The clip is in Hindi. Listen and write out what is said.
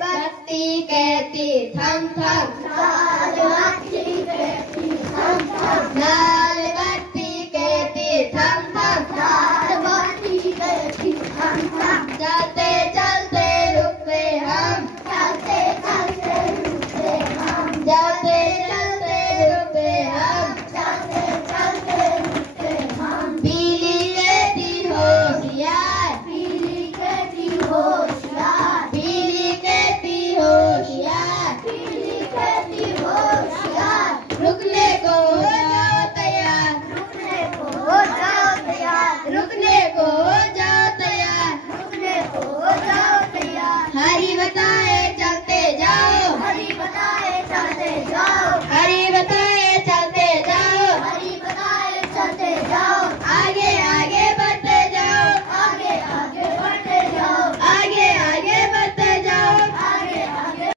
बत्ती कहती थम थम, लाल बत्ती कहती थम थम, लाल बत्ती कहती थम थम, लाल बत्ती कहती थम थम। चलते चलते रुकते हम, चलते चलते रुकते हम, चलते चलते रुकते हम, चलते चलते रुकते हम। पीली कहती होशियार, पीली कहती होशियार, पीली कहती होशियार, पीली कहती होशियार। रुकने को हो जाओ तैयार, रुकने को हो जाओ तैयार, रुकने को हो जाओ तैयार, रुकने को हो जाओ तैयार। हरी बता